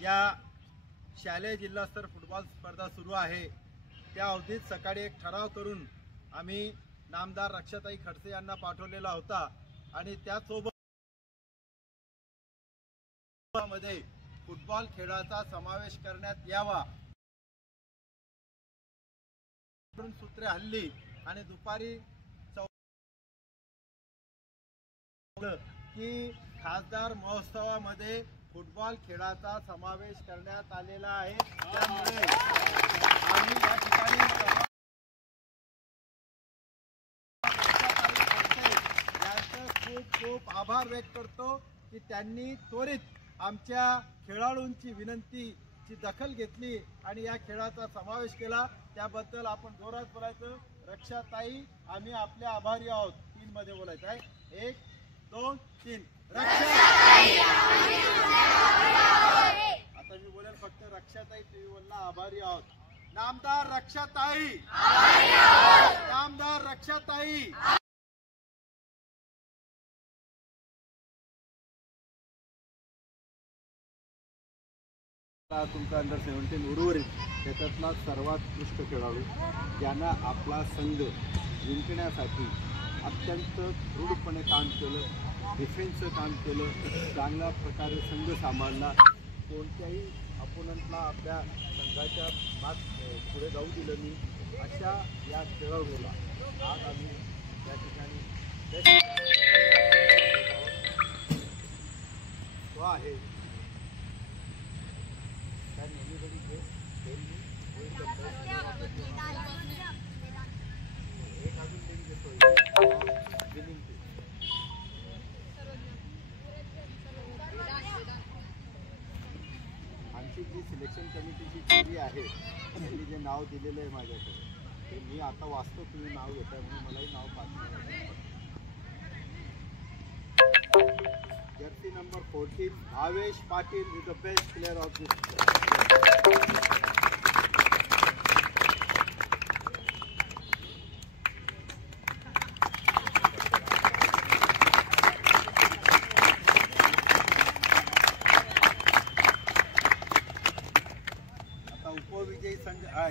या शालेय जिल्हास्तर फुटबॉल स्पर्धा सुरू आहे त्या अवधीत सकाळी एक ठराव करून आम्ही नामदार रक्षाताई खडसे यांना पाठवलेला होता आणि त्यासोबत मध्ये फुटबॉल खेळाचा समावेश करण्यात यावा सूत्रे हल्ली आणि दुपारी की खासदार महोत्सवामध्ये फुटबॉल खेळाचा समावेश करण्यात आलेला आहे। त्यामुळे आम्ही या ठिकाणी खूप आभार व्यक्त करतो की त्यांनी त्वरित आमच्या खेळाडूंची विनंतीची दखल घेतली आणि या खेळाचा समावेश केला। त्याबद्दल आपण जोरात बोलायचं। रक्षाताई आम्ही आपल्या आभारी आहोत। 3 मध्ये बोलायचं आहे। 1 2 3 रक्षाताई। आता मी बोलेल फक्त रक्षाताई, तुम्ही बोलला आभारी आहोत। नामदार रक्षाताई, नामदार रक्षाताई। तुमचा अंडर 17 उर्वरित त्याच्यातला सर्वात उत्कृष्ट खेळाडू ज्यांना आपला संघ जिंकण्यासाठी अत्यंत दृढपणे काम केलं, डिफेन्सचं काम केलं, चांगल्या प्रकारे संघ सांभाळला, कोणत्याही अपोनंटला आपल्या संघाच्या पुढे जाऊ दिलं नाही, अशा या खेळाडूला आज आम्ही त्या ठिकाणी तो आहे आमची जी सिलेक्शन कमिटीची टीम आहे त्यांनी जे नाव दिलेलं आहे माझ्याकडे ते मी आता वाचतो, तुम्ही नाव घेताय म्हणून मलाही नाव पाठवलं। Jersey number 14 Bhavesh Patil is the best player of this. आता उपविजयी संघ आहे